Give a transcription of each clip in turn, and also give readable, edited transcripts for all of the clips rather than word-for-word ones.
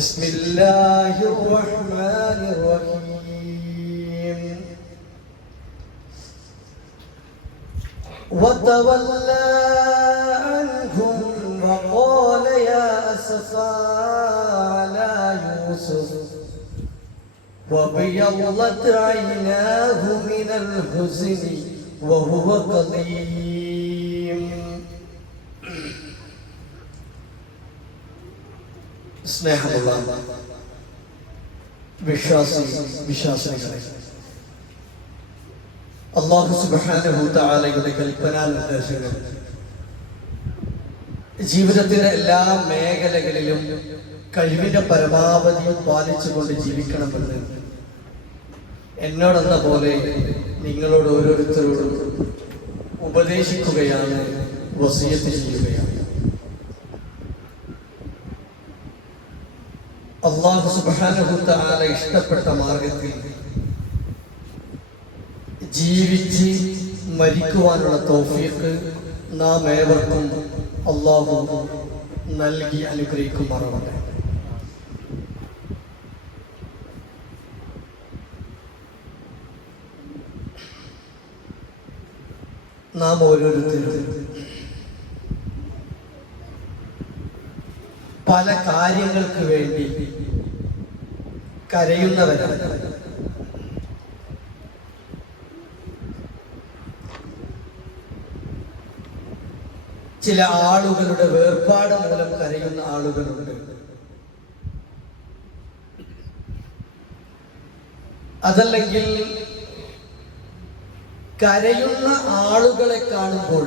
بسم الله الرحمن الرحيم وتولى عنهم وقال يا أسفا على يوسف وابيضت عيناه من الحزن وهو كظيم. സ്നേഹമുള്ള വിശ്വാസികളെ, അല്ലാഹു സുബ്ഹാനഹു തആലയുടെ കൽപ്പനാ നിർദ്ദേശങ്ങൾ ജീവിതത്തിന്റെ എല്ലാ മേഖലകളിലും കഴിവിന്റെ പരമാവധി പാലിച്ചുകൊണ്ട് ജീവിക്കണമെന്ന് എന്നോടെന്ന പോലെ നിങ്ങളോട് ഓരോരുത്തരോടും ഉപദേശിക്കുകയാണ്, വസിയത്ത് ചെയ്യുകയാണ്. അല്ലാഹു സുബ്ഹാനഹു തആല ഇഷ്ടപ്പെട്ട മാർഗത്തിൽ ജീവിച്ച് മരിക്കുവാനുള്ള തൗഫീഖ് നാം ഏവർക്കും അല്ലാഹു നൽകി അനുഗ്രഹിക്കുമാറാവട്ടെ. നാം ഓരോരുത്തരും പല കാര്യങ്ങൾക്ക് വേണ്ടി കരയുന്നവരാണ്. ചില ആളുകളുടെ വേർപാട് മൂലം കരയുന്ന ആളുകളുണ്ട്. അതല്ലെങ്കിൽ കരയുന്ന ആളുകളെ കാണുമ്പോൾ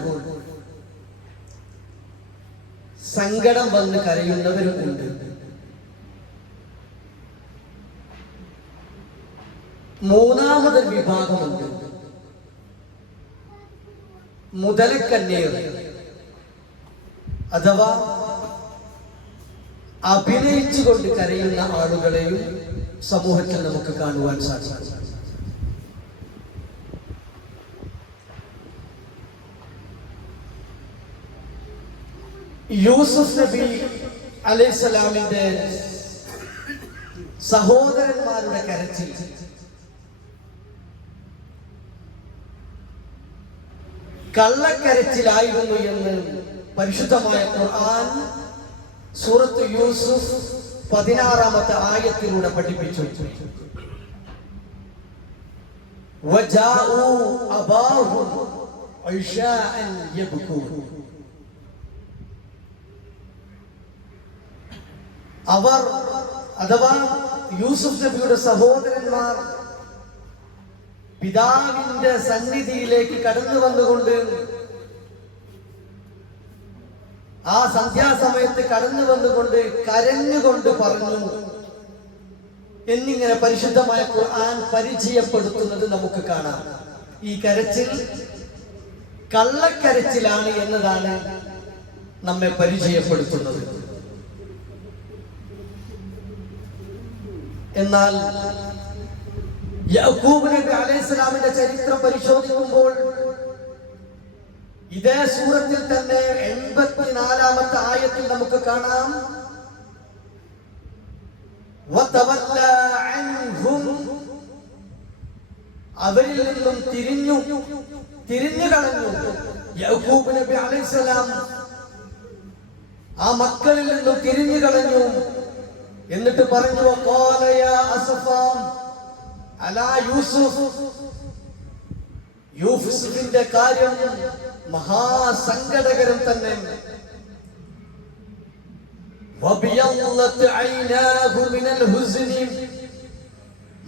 സങ്കടം വന്ന് കരയുന്നവരുമുണ്ട്. മൂന്നാമതൊരു വിഭാഗമുണ്ട്, മുതലക്കണ്ണീർ അഥവാ അഭിനയിച്ചുകൊണ്ട് കരയുന്ന ആളുകളെയും സമൂഹത്തിൽ നമുക്ക് കാണുവാൻ സാധിക്കും. യൂസുഫ് നബി അലൈഹിസ്സലാമിന്റെ സഹോദരന്മാരുടെ കരച്ചിൽ കള്ളക്കരച്ചിലായിരുന്നു എന്ന് പരിശുദ്ധമായ ഖുർആൻ സൂറത്ത് യൂസുഫ് 16-ാമത്തെ ആയത്തിലൂടെ പഠിപ്പിച്ചു. വജാഉ അബാഹും ഇശാഅൻ യബ്കൂൻ. അവർ അഥവാ യൂസുഫ് നബിയുടെ സഹോദരന്മാർ പിതാവിന്റെ സന്നിധിയിലേക്ക് കടന്നു വന്നുകൊണ്ട് ആ സന്ധ്യാസമയത്ത് കടന്നു വന്നുകൊണ്ട് കരഞ്ഞുകൊണ്ട് പറഞ്ഞു എന്നിങ്ങനെ പരിശുദ്ധമായ ഖുർആൻ പരിചയപ്പെടുത്തുന്നത് നമുക്ക് കാണാം. ഈ കരച്ചിൽ കള്ളക്കരച്ചിലാണ് എന്നതാണ് നമ്മെ പരിചയപ്പെടുത്തുന്നത്. എന്നാൽ യാക്കൂബ് നബി അലൈഹിസ്സലാമിന്റെ ചരിത്രം പരിശോധിക്കുമ്പോൾ ഇതേ സൂറത്തിൽ തന്നെ 84-ാമത്തെ ആയത്തിൽ നമുക്ക് കാണാം, അവരിൽ നിന്നും തിരിഞ്ഞു കളഞ്ഞു. യാക്കൂബ് നബി അലൈഹിസ്സലാം ആ മക്കളിൽ നിന്നും തിരിഞ്ഞു കളഞ്ഞു. എന്നിട്ട് പറഞ്ഞു, യൂസുഫിന്റെ കാര്യം മഹാസങ്കടകരം തന്നെ.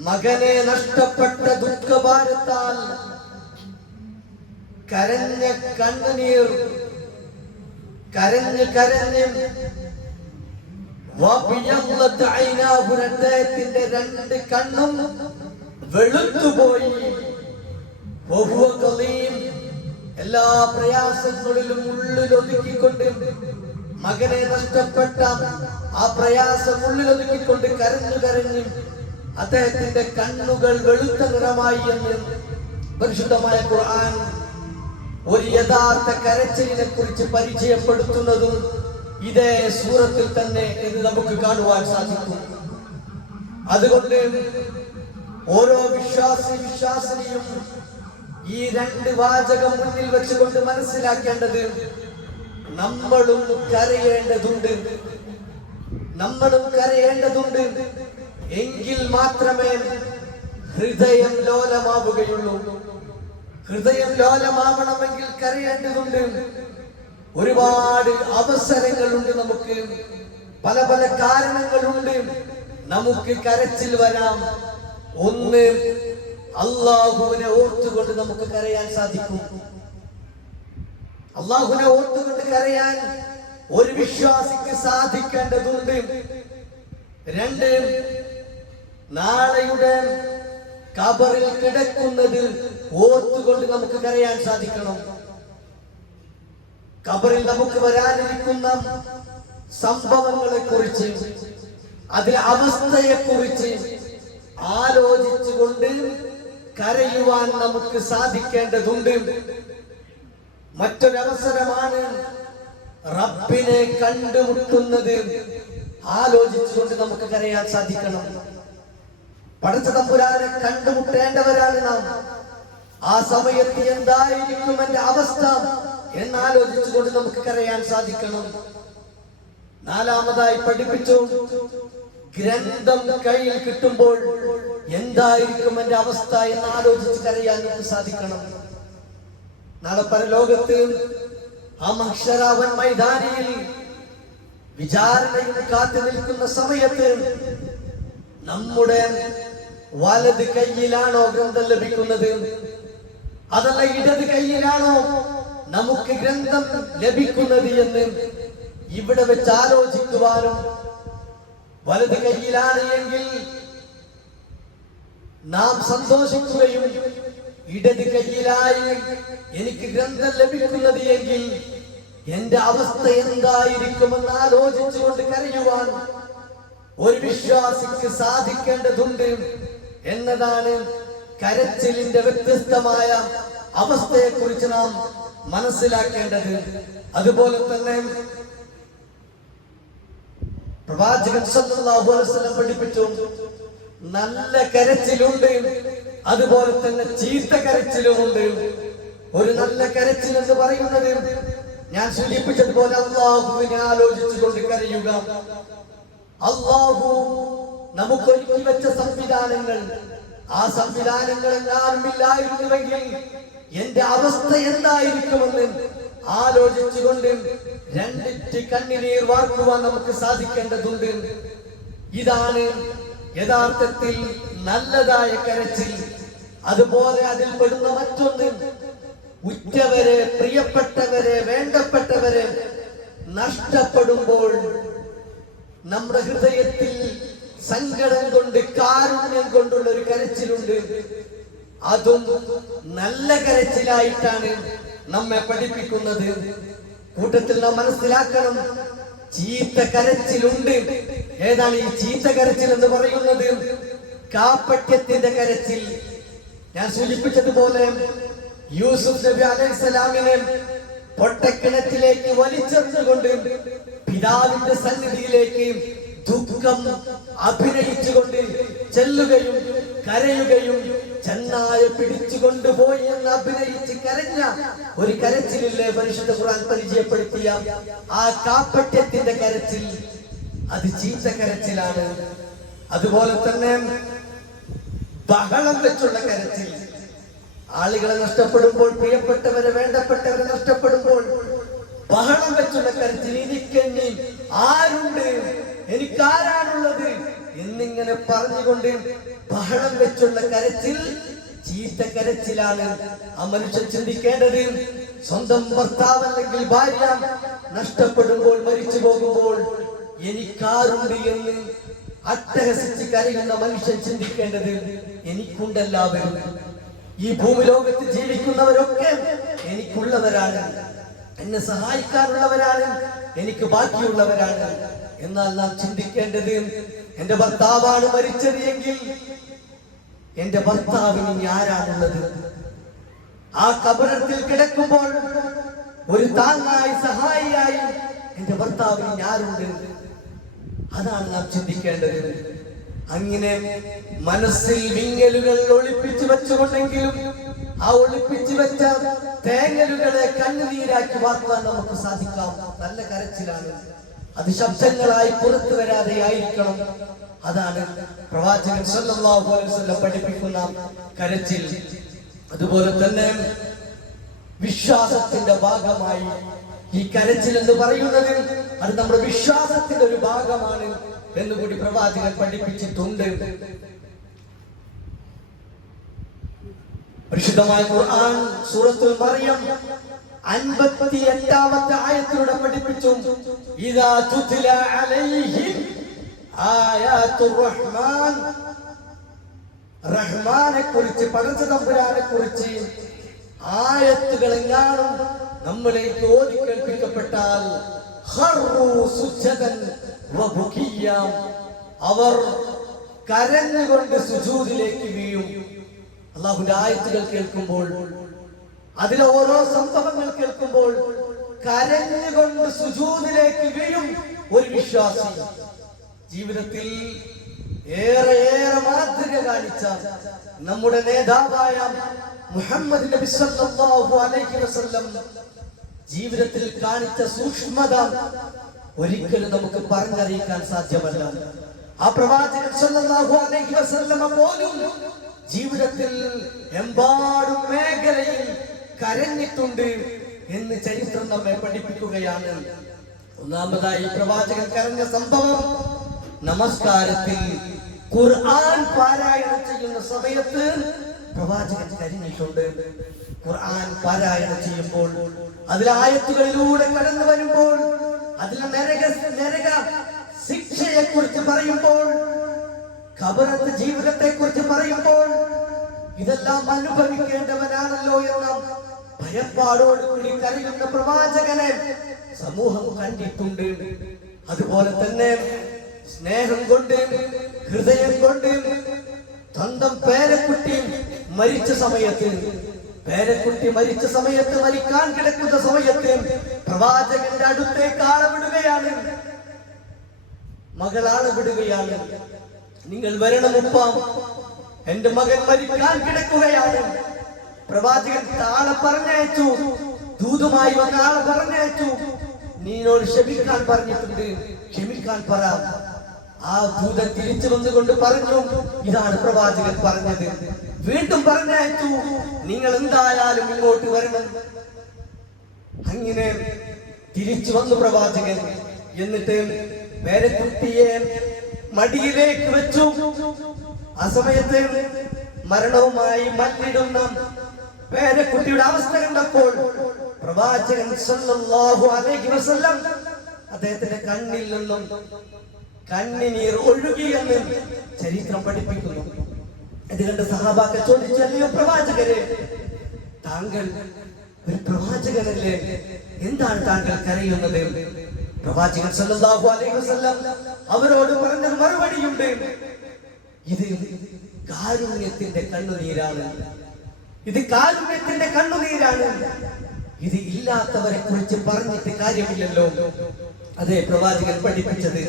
മകനെ നഷ്ടപ്പെട്ട ദുഃഖഭാരത്താൽ കരഞ്ഞ കണ്ണുനീർ കരഞ്ഞ് അദ്ദേഹത്തിന്റെ 2 കണ്ണും വെളുത്തുപോയി. എല്ലാ പ്രയാസങ്ങളിലും ഉള്ളിലൊതുക്കിക്കൊണ്ട് മകനെ നഷ്ടപ്പെട്ട ആ പ്രയാസം ഉള്ളിലൊതുക്കിക്കൊണ്ട് കരഞ്ഞു അദ്ദേഹത്തിന്റെ കണ്ണുകൾ വെളുത്ത നിറമായി എന്ന് പരിശുദ്ധമായ ഖുർആൻ ഒരു യഥാർത്ഥ കരച്ചിലിനെ കുറിച്ച് പരിചയപ്പെടുത്തുന്നതും ഇതേ സൂറത്തിൽ തന്നെ ഇത് നമുക്ക് കാണുവാൻ സാധിക്കും. അതുകൊണ്ട് ഓരോ വിശ്വാസിനിയും ഈ രണ്ട് വാചകം മുന്നിൽ വെച്ചുകൊണ്ട് മനസ്സിലാക്കേണ്ടത്, നമ്മളും കരയേണ്ടതുണ്ട്. എങ്കിൽ മാത്രമേ ഹൃദയം ലോലമാവുകയുള്ളൂ. ഹൃദയം ലോലമാവണമെങ്കിൽ കരയേണ്ടതുണ്ട്. ഒരുപാട് അവസരങ്ങളുണ്ട്, നമുക്ക് പല പല കാരണങ്ങളുണ്ട് നമുക്ക് കരച്ചിൽ വരാം. ഒന്ന്, അള്ളാഹുവിനെ ഓർത്തുകൊണ്ട് നമുക്ക് കരയാൻ സാധിക്കും. അള്ളാഹുവിനെ ഓർത്തുകൊണ്ട് കരയാൻ ഒരു വിശ്വാസിക്ക് സാധിക്കേണ്ടതുണ്ട്. രണ്ട്, നാളെയുടെ ഖബറിൽ കിടക്കുന്നത് ഓർത്തുകൊണ്ട് നമുക്ക് കരയാൻ സാധിക്കണം. ഖബറിൽ നമുക്ക് വരാനിരിക്കുന്ന സംഭവങ്ങളെ കുറിച്ച്, അതിലെ അവസ്ഥയെ കുറിച്ച് ആലോചിച്ചുകൊണ്ട് കരയുവാൻ നമുക്ക് സാധിക്കേണ്ടതുണ്ട്. മറ്റൊരവസരമാണ് റബ്ബിനെ കണ്ടുമുട്ടുന്നത്. ആലോചിച്ചുകൊണ്ട് നമുക്ക് കരയാൻ സാധിക്കണം. പടച്ച തമ്പുരാനെ കണ്ടുമുട്ടേണ്ടവരാണ് നാം. ആ സമയത്ത് എന്തായിരിക്കും എന്റെ അവസ്ഥ എന്നാലോചിച്ചുകൊണ്ട് നമുക്ക് കരയാൻ സാധിക്കണം. നാലാമതായി പഠിപ്പിച്ചു, ഗ്രന്ഥം കയ്യിൽ കിട്ടുമ്പോൾ എന്തായിരിക്കും എന്റെ അവസ്ഥ എന്ന് ആലോചിച്ച് കരയാൻ നമുക്ക് സാധിക്കണം. നാളെ പരലോകത്ത് ആ മഹ്ശറവൻ മൈതാനിയിൽ വിചാരണയിൽ കാത്തു നിൽക്കുന്ന സമയത്ത് നമ്മുടെ വലത് കയ്യിലാണോ ഗ്രന്ഥം ലഭിക്കുന്നത്, അതല്ല ഇടത് കയ്യിലാണോ നമുക്ക് ഗ്രന്ഥം ലഭിക്കുന്നത് എന്ന് ഇവിടെ വെച്ച് ആലോചിക്കുവാനും, വലത് കയ്യിലാണ് എങ്കിൽ നാം സന്തോഷിക്കുകയും, ഇടത് കയ്യിലായി എനിക്ക് ഗ്രന്ഥം ലഭിക്കുന്നത് എങ്കിൽ എന്റെ അവസ്ഥ എന്തായിരിക്കുമെന്ന് ആലോചിച്ചുകൊണ്ട് കരയുവാൻ ഒരു വിശ്വാസിക്ക് സാധിക്കേണ്ടതുണ്ട് എന്നതാണ് കരച്ചിലിന്റെ വ്യത്യസ്തമായ അവസ്ഥയെ കുറിച്ച് നാം മനസ്സിലാക്കേണ്ടത്. അതുപോലെ തന്നെ പ്രവാചകൻ സല്ലല്ലാഹു അലൈഹി വസല്ലം പഠിപ്പിച്ചു, നല്ല കരച്ചിലുണ്ട്, അതുപോലെ തന്നെ ചീത്ത കരച്ചിലുമുണ്ട്. ഒരു നല്ല കരച്ചിൽ എന്ന് പറയുന്നത് ഞാൻ സൂചിപ്പിച്ചതുപോലെ അല്ലാഹുവിനെ ആലോചിച്ചുകൊണ്ട് കരയുക. അല്ലാഹു നമുക്ക് ഒരുക്കി വെച്ച സംവിധാനങ്ങൾ, ആ സംവിധാനങ്ങളെല്ലാം ഇല്ലായിരുന്നുവെങ്കിൽ എന്റെ അവസ്ഥ എന്തായിരിക്കുമെന്ന് ആലോചിച്ചുകൊണ്ട് രണ്ടിറ്റ് കണ്ണുനീർ വാർക്കുവാൻ നമുക്ക് സാധിക്കേണ്ടതുണ്ട്. ഇതാണ് യഥാർത്ഥത്തിൽ നല്ലതായ കരച്ചിൽ. അതുപോലെ അതിൽ പെടുന്ന മറ്റൊന്ന്, ഉറ്റവരെ, പ്രിയപ്പെട്ടവരെ, വേണ്ടപ്പെട്ടവരെ നഷ്ടപ്പെടുമ്പോൾ നമ്മുടെ ഹൃദയത്തിൽ സങ്കടം കൊണ്ട്, കാരുണ്യം കൊണ്ടുള്ള ഒരു കരച്ചിലുണ്ട്. അതും നല്ല കരച്ചിലായിട്ടാണ് നമ്മെ പഠിപ്പിക്കുന്നത്. കൂട്ടത്തിൽ നാം മനസ്സിലാക്കണം, ചീത്ത കരച്ചിലുണ്ട്. ഏതാണ് ഈ ചീത്ത കരച്ചിൽ എന്ന് പറയുന്നത്? കാപട്യത്തിന്റെ കരച്ചിൽ. ഞാൻ സൂചിപ്പിച്ചതുപോലെ യൂസുഫ് നബി അലൈഹിസ്സലാമിനെ പൊട്ടക്കിണറ്റിലേക്ക് വലിച്ചെറിഞ്ഞുകൊണ്ട് പിതാവിന്റെ സന്നിധിയിലേക്ക് ദുഃഖം അഭിനയിച്ചുകൊണ്ട് ചെല്ലുകയും കരയുകയും, ചെന്നായ പിടിച്ചുകൊണ്ടുപോയി എന്ന് അഭിനയിച്ച് കരഞ്ഞ ഒരു കരച്ചിലില്ലേ പരിശുദ്ധ ഖുർആൻ പരിചയപ്പെടുത്തിയ ആ കാപട്യത്തിന്റെ കരച്ചിൽ, അത് ചീത്ത കരച്ചിലാണ്. അതുപോലെ തന്നെ ബഹളം വെച്ചുള്ള കരച്ചിൽ. ആളുകളെ നഷ്ടപ്പെടുമ്പോൾ, പ്രിയപ്പെട്ടവരെ, വേണ്ടപ്പെട്ടവരെ നഷ്ടപ്പെടുമ്പോൾ ബഹളം വെച്ചുള്ള കരച്ചിൽ. എനിക്കെന്നെ ആരുണ്ട്, എനിക്കാരാണുള്ളത് എന്നിങ്ങനെ പറഞ്ഞുകൊണ്ട് ബഹളം വെച്ചുള്ള കരച്ചിൽ ചീത്ത കരച്ചിലാണ്. ആ മനുഷ്യൻ ചിന്തിക്കേണ്ടത്, സ്വന്തം ഭർത്താവ് അല്ലെങ്കിൽ ഭാര്യ നഷ്ടപ്പെടുമ്പോൾ, മരിച്ചു പോകുമ്പോൾ എനിക്കാരുണ്ട് എന്ന് അട്ടഹസിച്ച് കരയുന്ന മനുഷ്യൻ ചിന്തിക്കേണ്ടത്, എനിക്കുണ്ടെല്ലാവരും, ഈ ഭൂമി ലോകത്ത് ജീവിക്കുന്നവരൊക്കെ എനിക്കുള്ളവരാണ്, എന്നെ സഹായിക്കാനുള്ളവരാണ്, എനിക്ക് ബാക്കിയുള്ളവരാണ്. എന്നാൽ നാം ചിന്തിക്കേണ്ടത്, എന്റെ ഭർത്താവാണ് മരിച്ചത് എങ്കിൽ എന്റെ ഭർത്താവിന് ഇനി ആരാണുള്ളത്? ആ കബറിടത്തിൽ കിടക്കുമ്പോൾ ഒരു താങ്ങായി, സഹായിയായി എന്റെ ഭർത്താവിന് ആരുണ്ട്? അതാണ് നാം ചിന്തിക്കേണ്ടത്. അങ്ങനെ മനസ്സിൽ വിങ്ങലുകൾ ഒളിപ്പിച്ചു വെച്ചുകൊണ്ടെങ്കിലും ആ ഒളിപ്പിച്ചു വെച്ച തേങ്ങലുകളെ കണ്ണുനീരാക്കി വാർത്താൻ നമുക്ക് സാധിക്കാം. നല്ല കരച്ചിലാണ്, അത് ശബ്ദങ്ങളായി പുറത്തു വരാതെ ആയിരിക്കണം. അതാണ് പ്രവാചകൻ സല്ലല്ലാഹു അലൈഹി വസല്ലം പഠിപ്പിക്കുന്ന കരച്ചിൽ. അതുപോലെ തന്നെ വിശ്വാസത്തിന്റെ ഭാഗമായി ഈ കരച്ചിൽ എന്ന് പറയുന്നത് അത് നമ്മുടെ വിശ്വാസത്തിന്റെ ഒരു ഭാഗമാണ് എന്നുകൂടി പ്രവാചകൻ പഠിപ്പിച്ചിട്ടുണ്ട്. പരിശുദ്ധമായ ഖുർആൻ സൂറത്തുൽ മറിയം 58-ാമത്തെ ആയത്തിലൂടെ പഠിപ്പിച്ചു, ഇദാ തുത്ല അലൈഹിം ആയാത്തുർ റഹ്മാൻ, റഹ്മാനെ കുറിച്ച്, പടച്ച തമ്പുരാനെ കുറിച്ച് ആയത്തുകൾ എങ്ങാനും നമ്മളിലേക്ക് ഓതി കേൾപ്പിക്കപ്പെട്ടാൽ ഖർറൂ സുജ്ജദൻ വബുകിയ, അവർ കരഞ്ഞുകൊണ്ട് സുജൂദിലേക്ക് വീഴും. അല്ലാഹുവിന്റെ ആയത്തുകൾ കേൾക്കുമ്പോൾ, അതിലെ ഓരോ സംഭവങ്ങൾ കേൾക്കുമ്പോൾ കരഞ്ഞുകൊണ്ട് സുജൂദിലേക്ക് വീഴും ഒരു വിശ്വാസി. ജീവിതത്തിൽ ഏറെ മാതൃക കാണിച്ച നമ്മുടെ നേതാവായ മുഹമ്മദ് നബി സല്ലല്ലാഹു അലൈഹി വസല്ലം ജീവിതത്തിൽ കാണിച്ച സൂക്ഷ്മത ഒരിക്കലും നമുക്ക് പറഞ്ഞറിയിക്കാൻ സാധ്യമല്ല. ആ പ്രവാചകൻ സല്ലല്ലാഹു അലൈഹി വസല്ലം പോലും ജീവിതത്തിൽ എമ്പാടും മേഖലയിൽ കരഞ്ഞിട്ടുണ്ട് എന്ന് ചരിത്രം നമ്മെ പഠിപ്പിക്കുകയാണ്. ഒന്നാമതായി പ്രവാചകൻ കരഞ്ഞ സംഭവം നമസ്കാരത്തിൽ ഖുർആൻ പാരായണം ചെയ്യുന്ന സമയത്ത് പ്രവാചകൻ കരഞ്ഞിട്ടുണ്ട്. ഖുർആൻ പാരായണം ചെയ്യുമ്പോൾ, അതിലെ ആയത്തുകളിലൂടെ കടന്നു വരുമ്പോൾ, അതിലെ നരക ശിക്ഷയെ കുറിച്ച് പറയുമ്പോൾ, ഖബറത്തെ ജീവിതത്തെ കുറിച്ച് പറയുമ്പോൾ, ഇതെല്ലാം അനുഭവിക്കേണ്ടവനാണല്ലോ എന്ന ഭയപ്പാടോടുകൂടി കരയുന്ന പ്രവാചകനെ സമൂഹം കണ്ടിട്ടുണ്ട്. അതുപോലെ തന്നെ സ്നേഹം കൊണ്ട്, ഹൃദയം കൊണ്ട് സ്വന്തം പേരക്കുട്ടി മരിച്ച സമയത്ത്, മരിക്കാൻ കിടക്കുന്ന സമയത്ത് പ്രവാചകന്റെ അടുത്തേക്ക് ആളെ വിടുകയാണ്, മകളാളെ വിടുകയാണ്. നിങ്ങൾ വരണം ഉപ്പ, എന്റെ മകൻ മരിക്കാൻ കിടക്കുകയാണ്. പ്രവാചകൻ ആളെ പറഞ്ഞയച്ചു, ദൂതുമായി വന്ന ആളെ പറഞ്ഞയച്ചു. നീനോട് ക്ഷമിക്കാൻ പറഞ്ഞിട്ടുണ്ട്, ക്ഷമിക്കാൻ പറ. ആ ദൂതൻ തിരിച്ചു വന്നുകൊണ്ട് പറഞ്ഞു, ഇതാണ് പ്രവാചകൻ പറഞ്ഞത്. വീണ്ടും പറഞ്ഞയച്ചു, നിങ്ങൾ എന്തായാലും ഇങ്ങോട്ട് വരണം. അങ്ങനെ തിരിച്ചു വന്നു പ്രവാചകൻ. എന്നിട്ട് പേരക്കുട്ടിയെ മടിയിലേക്ക് വെച്ചു. ആ സമയത്ത് മരണവുമായി മല്ലിടുന്ന പേരക്കുട്ടിയുടെ അവസ്ഥ കണ്ടപ്പോൾ പ്രവാചകൻ സല്ലല്ലാഹു അലൈഹി വസല്ലം അദ്ദേഹത്തിന്റെ കണ്ണിൽ നിന്നും കണ്ണുനീർ ഒഴുകിയെന്ന് ചരിത്രം പഠിപ്പിക്കുന്നു. ഇത് കണ്ട സഹാബാക്കൾ ചോദിച്ചു, അല്ലയോ പ്രവാചകരെ, താങ്കൾ ഒരു പ്രവാചകനല്ലേ, എന്താണ് താങ്കൾ കരയുന്നത്? പ്രവാചകൻ സല്ലല്ലാഹു അലൈഹി വസല്ലം അവരോട് പറഞ്ഞ മറുപടിയുണ്ട്, ഇത് കാരുണ്യത്തിന്റെ കണ്ണുനീരാണ്, ഇത് കാരുണ്യത്തിന്റെ കണ്ണുനീരാണ്. ഇത് ഇല്ലാത്തവരെ കുറിച്ച് പറഞ്ഞിട്ട് കാര്യമില്ലല്ലോ. അതെ പ്രവാചകൻ പഠിപ്പിച്ചത്,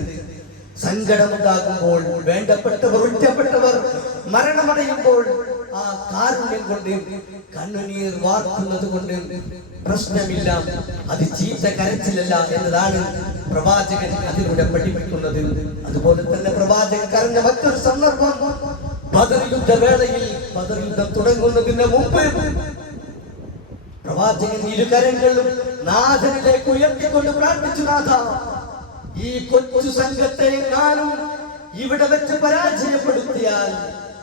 സങ്കടമുണ്ടാകുമ്പോൾ, വേണ്ടപ്പെട്ടവർ, ഒറ്റപ്പെട്ടവർ മരണമടയുമ്പോൾ ആ കാരുണ്യം കൊണ്ട് കണ്ണുനീർ വാർക്കുന്നത് കൊണ്ട് പ്രശ്നമില്ല, അത് ചീത്ത കരച്ചിലല്ല എന്നതാണ് പ്രവാചകൻ അതിലൂടെ പഠിപ്പിക്കുന്നത്. അതുപോലെ തന്നെ പ്രവാചകൻ കരഞ്ഞ മറ്റൊരു സന്ദർഭം ബദർ യുദ്ധവേളയിൽ, ബദർ യുദ്ധം തുടങ്ങുന്നതിന് മുമ്പ് പ്രവാചകൻ ഇരുകരങ്ങളും നാഥനിലേക്ക് ഉയർത്തിക്കൊണ്ട് പ്രാർത്ഥിച്ചു, നാഥ, ഈ കൊച്ചു സംഘത്തെ ഞാനും ഇവിടെ വെച്ച് പരാജയപ്പെടുത്തിയാൽ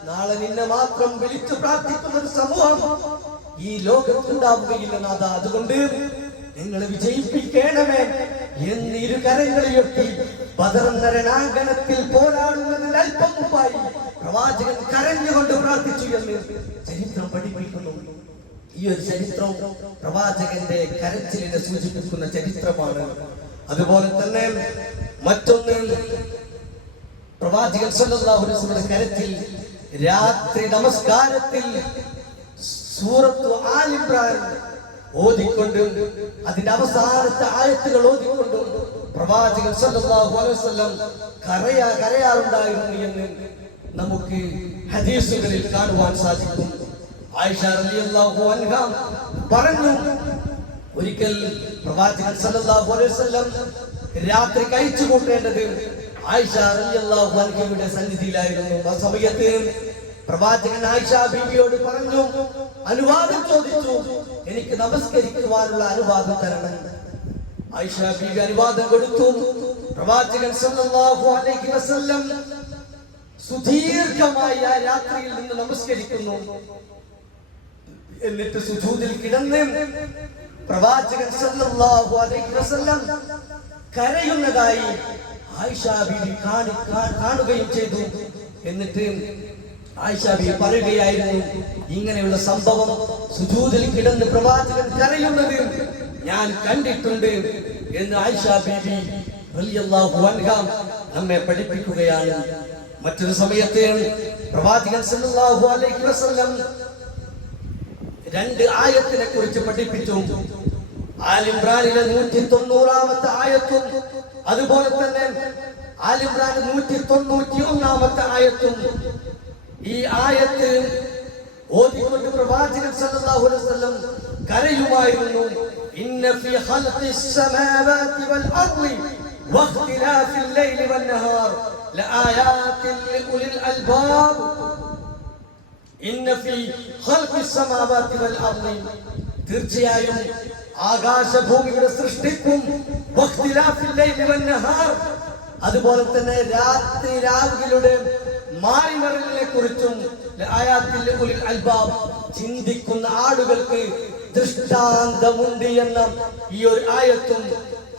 നാളെ നിന്നെ മാത്രം വിളിച്ചു പ്രാർത്ഥിക്കുന്ന ഒരു സമൂഹം ഈ ലോകത്തുണ്ടാവുകയില്ല നാഥ, അതുകൊണ്ട് നിങ്ങളെ വിജയിപ്പിക്കണമേ എന്ന് ഇരുകരങ്ങൾ ഉയർത്തി ബദർ രണാങ്കണത്തിൽ പോരാടുന്നതിന് അല്പം മുമ്പായി പ്രവാചകൻ കരഞ്ഞുകൊണ്ട് പ്രാർത്ഥിച്ചു എന്ന് ചരിത്രം പഠിപ്പിക്കുന്നു. ഈ ഒരു ചരിത്രം പ്രവാചകന്റെ കരച്ചിലിനെ സൂചിപ്പിക്കുന്ന ചരിത്രമാണ്. അതുപോലെ തന്നെ മറ്റൊന്ന്, പ്രവാചകൻ സല്ലല്ലാഹു അലൈഹി വസല്ലം കരത്തിൽ രാത്രി നമസ്കാരത്തിൽ സൂറത്തു ആൽ ഇംറാൻ ഓതിക്കൊണ്ട് അതിന്റെ അവസാനത്തെ ആയത്തുകൾ ഓതിക്കൊണ്ട് പ്രവാചകൻ സല്ലല്ലാഹു അലൈഹി വസല്ലം കരയാറുണ്ടായിരുന്നു എന്ന് നമുക്ക് ഹദീസുകളിൽ കാണുവാൻ സാധിക്കും. ആയിഷ റളിയല്ലാഹു അൻഹ പറഞ്ഞു, ഒരിക്കൽ പ്രവാചകൻ സല്ലല്ലാഹു അലൈഹി വസല്ലം രാത്രി കഴിച്ചു കൂട്ടേണ്ടത് ആയിഷ റളിയല്ലാഹു അൻഹയുടെ സന്നിധിയിലായിരുന്നു. ആ സമയത്ത് പ്രവാചകൻ ആയിഷ ബീവിയോട് പറഞ്ഞു, അനുവാദം ചോദിച്ചു, എനിക്ക് നമസ്കരിക്കുവാനുള്ള അനുവാദം തരണം. ആയിഷ ബീവി അനുവാദം കൊടുത്തു. പ്രവാചകൻ സല്ലല്ലാഹു അലൈഹി വസല്ലം സുദീർഘമായി ആ രാത്രിയിൽ നിന്ന് നമസ്കരിക്കുന്നു. എന്നിട്ട് സുജൂദിൽ കിടന്ന് പ്രവാചകൻ സല്ലല്ലാഹു അലൈഹി വസല്ലം കരയുന്നതായി ആയിഷ ബീവി കാണുകയും ചെയ്തു. എന്നിട്ട് ആയിഷ ബീവി പറയുകയായിരുന്നു, ഇങ്ങനെയുള്ള സംഭവം സുജൂദിൽ കിടന്ന് പ്രവാചകൻ കരയുന്നത് ഞാൻ കണ്ടിട്ടുണ്ട് എന്ന് ആയിഷ ബീവി റളിയല്ലാഹു അൻഹ നമ്മെ പഠിപ്പിക്കുകയാണ്. മറ്റൊരു സമയത്ത് പ്രവാചകൻ സല്ലല്ലാഹു അലൈഹി വസല്ലം 2 ആയത്തിനെ കുറിച്ച് പഠിപ്പിച്ചു. ആൽ ഇംറാനിലെ 190ാമത്തെ ആയത്തും അതുപോലെ തന്നെ ആൽ ഇംറാൻ 191ാമത്തെ ആയത്തും. ഈ ആയത്ത് ഓതിക്കൊണ്ട് പ്രവാചകൻ സല്ലല്ലാഹു അലൈഹി വസല്ലം കരയുമായിരുന്നു. ഇന്ന ഫീ ഖൽഖിസ് സമാവാതി വൽ അർളി വഖ്തിലാഫിൽ ലൈലി വൻ നഹാർ ലആയാതിൻ ലിഉലിൽ അൽബാബ്. ഇന്ന ഫീ ഖൽഖിസ് സമാവാതി വൽ അർളി, തീർച്ചയായും ആകാശഭൂമിയുടെ സൃഷ്ടിപ്പും വഖ്തിലാഫിൽ ലൈലി വൻ നഹാർ, അതുപോലെ തന്നെ രാത്രി രാവുകളുടെ മാറിമറിലിനെ കുറിച്ചും ലആയാതിൻ ലിഉലിൽ അൽബാബ്, ചിന്തിക്കുന്ന ആളുകൾക്ക് ദൃഷ്ടാന്തമുണ്ട് എന്ന ഈ ഒരു ആയത്തും.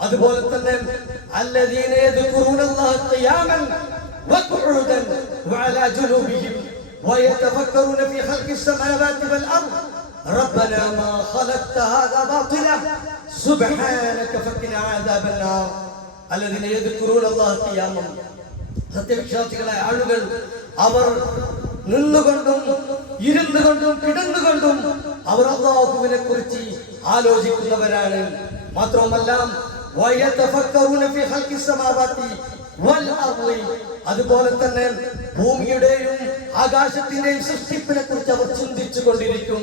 അതുപോലെ തന്നെ അല്ലദീന യദ്കുറൂനല്ലാഹ ഖിയാമൻ വഖുഊദൻ വഅലാ ജുനൂബിഹിം വയതഫക്കറൂന ഫീ ഖൽഖിസ് സമാവാതി വൽ അർദ് റബ്ബനാ മാ ഖലഖ്ത ഹാദാ ബാതില സുബ്ഹാനക ഫഖിനാ അദാബൻ നാർ. അല്ലദീന യദ്കുറൂനല്ലാഹ ഖിയാമൻ, സത്യവിശ്വാസികളായ ആളുകൾ അവർ നിന്നുകൊണ്ടും ഇരുന്നുകൊണ്ടും കിടന്നുകൊണ്ടും അവർ അല്ലാഹുവിനെ കുറിച്ച് ആലോചിക്കുന്നവരാണ്. മാത്രമല്ല വയതഫക്കറൂന ഫീ ഖൽഖിസ് സമാവാതി വൽ അർളി, അതുപോലെ തന്നെ ഭൂമിയുടെയും ആകാശത്തിന്റെയും സൃഷ്ടിപ്പിനെ കുറിച്ച് അവർ ചിന്തിച്ചു കൊണ്ടിരിക്കും.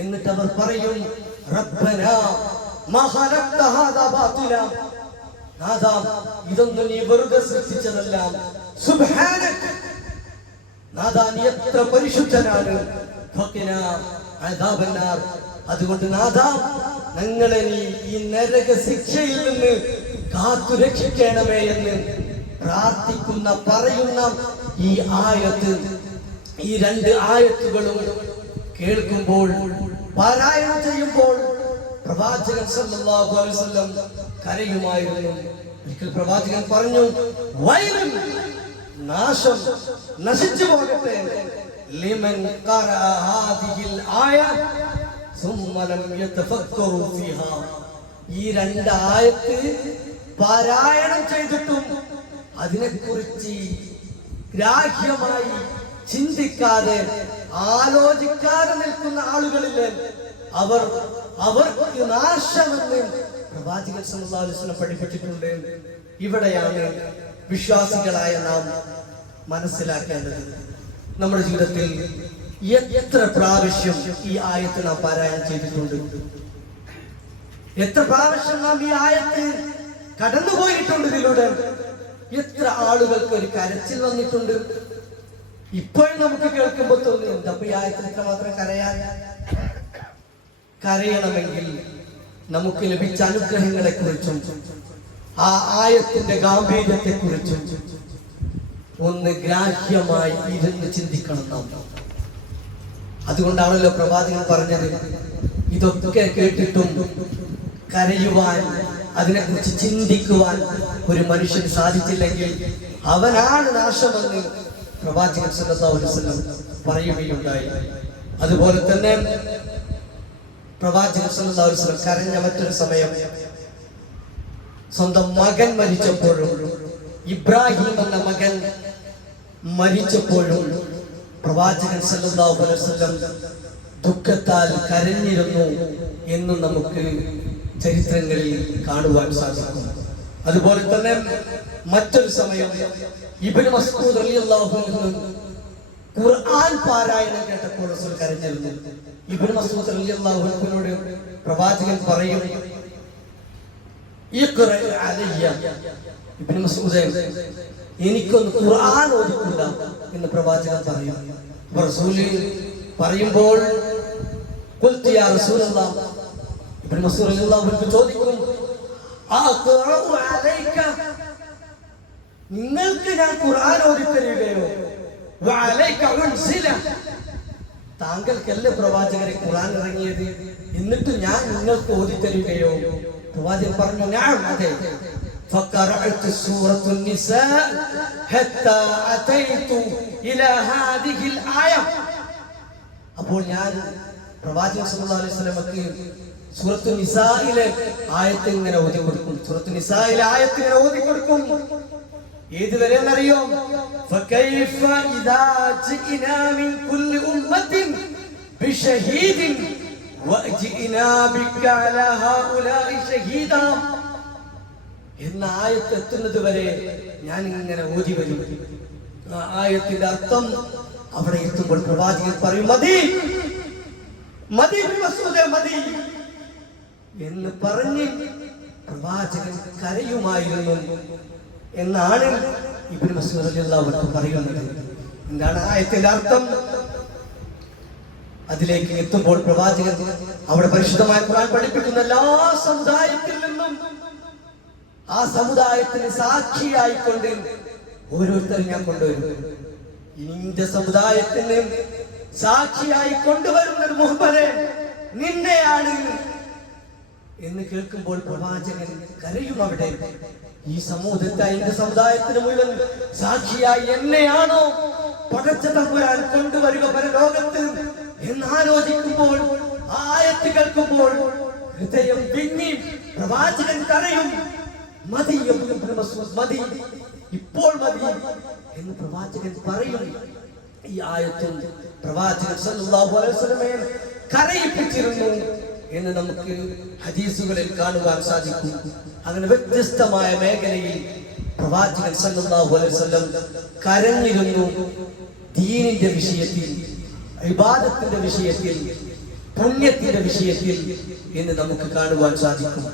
എന്നിട്ട് അവർ പറയും, റബ്ബനാ മാ ഖലഖ്ത ഹാദാ ബാതില, നാഥാ ഇതൊന്നും നീ വെറുതെ സൃഷ്ടിച്ചതല്ല. സുബ്ഹാനക, നാഥാ നീ എത്ര പരിശുദ്ധനാണ്. ഫഖിനാ അദാബൻ നാർ, അതുകൊണ്ട് നാഥാ ഞങ്ങളെ നീ ഈ നരക ശിക്ഷയിൽ നിന്ന് കാത്തു രക്ഷിക്കണമേ എന്ന് പ്രാർത്ഥിക്കുന്ന പറയുന്ന ഈ ആയത്ത്, ഈ 2 ആയത്തുകളും കേൾക്കുമ്പോൾ, പാരായണം ചെയ്യുമ്പോൾ പ്രവാചകൻ സല്ലല്ലാഹു അലൈഹി വസല്ലം കരയുമായിരുന്നു. ഒരിക്കൽ പ്രവാചകൻ പറഞ്ഞു, വൈലൻ, നാശം, നശിച്ചു പോകട്ടെ, ലിമൻ ഖറഅ ഹാദിഹിൽ ആയ സുമ്മ ലം യതഫക്കറു ഫീഹാ, ഈ 2 ആയത്ത് പാരായണം ചെയ്തിട്ടും അതിനെക്കുറിച്ച് ഗ്രാഹ്യമായി ചിന്തിക്കാതെ ആലോചിക്കാതെ നിൽക്കുന്ന ആളുകളില്ലേ, അവർക്ക് നാശമെന്ന് പ്രവാചകൻ സല്ലല്ലാഹു അലൈഹി വസല്ലം പഠിപ്പിച്ചിട്ടുണ്ട്. ഇവിടെയാണ് വിശ്വാസികളായ നാം മനസ്സിലാക്കേണ്ടത്. നമ്മുടെ ജീവിതത്തിൽ എത്ര പ്രാവശ്യം ഈ ആയത്ത് നാം പാരായണം ചെയ്തിട്ടുണ്ട്, എത്ര പ്രാവശ്യം നാം ഈ ആയത്ത് കടന്നുപോയിട്ടുണ്ട്. ഇതിലൂടെ എത്ര ആളുകൾക്ക് ഒരു കരച്ചിൽ വന്നിട്ടുണ്ട്. ഇപ്പോഴും നമുക്ക് കേൾക്കുമ്പോൾ തോന്നി, എന്താ ഈ ആയത്തിന് ഇത്രമാത്രം കരയണമെങ്കിൽ നമുക്ക് ലഭിച്ച അനുഗ്രഹങ്ങളെ കുറിച്ചും ആ ആയത്തിന്റെ ഗാംഭീര്യത്തെ കുറിച്ചും ഒന്ന് ഗ്രാഹ്യമായി ഇരുന്ന് ചിന്തിക്കണം നാം. അതുകൊണ്ടാണല്ലോ പ്രവാചകൻ പറഞ്ഞത്, ഇതൊക്കെ കേട്ടിട്ടും കരയുവാൻ, അതിനെക്കുറിച്ച് ചിന്തിക്കുവാൻ ഒരു മനുഷ്യന് സാധിച്ചില്ലെങ്കിൽ അവനാണ് നാശമെന്ന് പ്രവാചകൻ സല്ലല്ലാഹു അലൈഹി വസല്ലം പറയുകയുണ്ടായി. അതുപോലെ തന്നെ പ്രവാചകൻ സല്ലല്ലാഹു അലൈഹി വസല്ലം കരഞ്ഞ മറ്റൊരു സമയം സ്വന്തം മകൻ മരിച്ചപ്പോഴും, ഇബ്രാഹിം എന്ന മകൻ മരിച്ചപ്പോഴും പ്രവാചകൻ സല്ലല്ലാഹു അലൈഹി വസല്ലം ദുഃഖത്താൽ കരഞ്ഞിരുന്നു എന്ന് നമുക്ക് ചരിത്രങ്ങളിൽ കാണുവാൻ സാധിക്കും. അതുപോലെ തന്നെ മറ്റൊരു സമയം ഇബ്നു മസ്ഊദ് റളിയല്ലാഹു അൻഹു ഖുർആൻ പാരായണം കേട്ടപ്പോൾ റസൂൽ കരഞ്ഞിരുന്നു. ഇബ്നു മസ്ഊദ് റളിയല്ലാഹു അൻഹുവിനോട് പ്രവാചകൻ പറയും, ഇഖ്റ അലയ്യ, ഇബ്നു മസ്ഊദേ എനിക്കൊന്ന് ഖുർആൻ ഓതിക്കൂട എന്ന് പ്രവാചകൻ പറയും. റസൂൽ പറയുമ്പോൾ ഖുൽതു യാ റസൂലല്ലാഹ്, ഇബ്നു മസ്ഊദ് റളിയല്ലാഹു അൻഹു ചോദിക്കും, അഖറഉ അലൈക, നിങ്ങൾക്ക് ഞാൻ ഖുർആൻ ഓതിത്തരുകയോ? വഅലൈക ഉൻസില, താങ്കൾക്കല്ലേ പ്രവാചകരെ ഖുർആൻ ഇറങ്ങിയത്, എന്നിട്ട് ഞാൻ നിങ്ങൾക്ക് ഓതിത്തരുകയോ? പ്രവാചകൻ പറഞ്ഞു, നഅം, അതെ. ഫഖറഅതു സൂറത്തുൻ നിസാ ഹത്താ അതൈതു ഇലാ ഹാദിഹിൽ ആയ. അപ്പോൾ ഞാൻ പ്രവാചകൻ സല്ലല്ലാഹു അലൈഹി വസല്ലമക്ക് സൂറത്തു നിസായിലെ ആയത്ത് ഇങ്ങനെ ഓതി കൊടുക്കും. സൂറത്തു നിസായിലെ ആയത്ത് ഇങ്ങനെ ഓതി കൊടുക്കും. ഏതുവരെ എന്നറിയോ? ഫകൈഫ ഇദാ ജിഇനാ മിൻ കുല്ലി ഉമ്മത്തിൻ ബിശഹീദിൻ വജിഇനാ ബിക അലാ ഹൗലാഇ ഷഹീദാ എന്ന ആയത്ത് എത്തുന്നത് വരെ ഞാൻ ഇങ്ങനെ ഓതി വരും. ആ ആയത്തിന്റെ അർത്ഥം അവിടെ എത്തുമ്പോൾ പ്രവാചകൻ പറയും, മതി മതി മതി എന്ന് പറഞ്ഞ് പ്രവാചകൻ കരയുമായിരുന്നു എന്നാണ് ഇബ്നു മസ്ഊദ് റളിയല്ലാഹു അൻഹു പറയുന്നത്. എന്താണ് ആയത്തിന്റെ അർത്ഥം? അതിലേക്ക് എത്തുമ്പോൾ പ്രവാചകൻ അവിടെ പരിശുദ്ധമായ ഖുർആൻ പഠിപ്പിക്കുന്ന എല്ലാ സമുദായത്തിൽ നിന്നും ആ സമുദായത്തിന് സാക്ഷിയായിക്കൊണ്ട് ഓരോരുത്തരും ഞാൻ കൊണ്ടുവരും. നിന്റെ സമുദായത്തിന് സാക്ഷിയായി കൊണ്ടുവരുന്നത് മുഹമ്മദേ നിന്നെയാണ് എന്ന് കേൾക്കുമ്പോൾ പ്രവാചകൻ കരയും. അവിടെ ഈ സമൂഹത്തെ എന്റെ സമുദായത്തിന് മുഴുവൻ സാക്ഷിയായി എന്നെയാണോ പടച്ച തമ്പുരാൻ കൊണ്ടുവരിക പരലോകത്ത് എന്നാലോചിക്കുമ്പോൾ, ആയത്ത് കേൾക്കുമ്പോൾ ഹൃദയം വിങ്ങി പ്രവാചകൻ കരയും. മതി മതി, ഇപ്പോൾ മതി എന്ന് പ്രവാചകൻ പറയും. ഈ ആയത്തും പ്രവാചകൻ സല്ലല്ലാഹു അലൈഹി വസല്ലമയെ കരയിപ്പിച്ചിരുന്നു എന്ന് നമുക്ക് ഹദീസുകളിൽ കാണുവാൻ സാധിക്കും. അങ്ങനെ വ്യത്യസ്തമായ മേഖലയിൽ പ്രവാചകൻ സല്ലല്ലാഹു അലൈഹി വസല്ലം കരഞ്ഞിരുന്നു. ദീനിന്റെ വിഷയത്തിൽ, ഇബാദത്തിന്റെ വിഷയത്തിൽ, പുണ്യത്തിന്റെ വിഷയത്തിൽ എന്ന് നമുക്ക് കാണുവാൻ സാധിക്കും.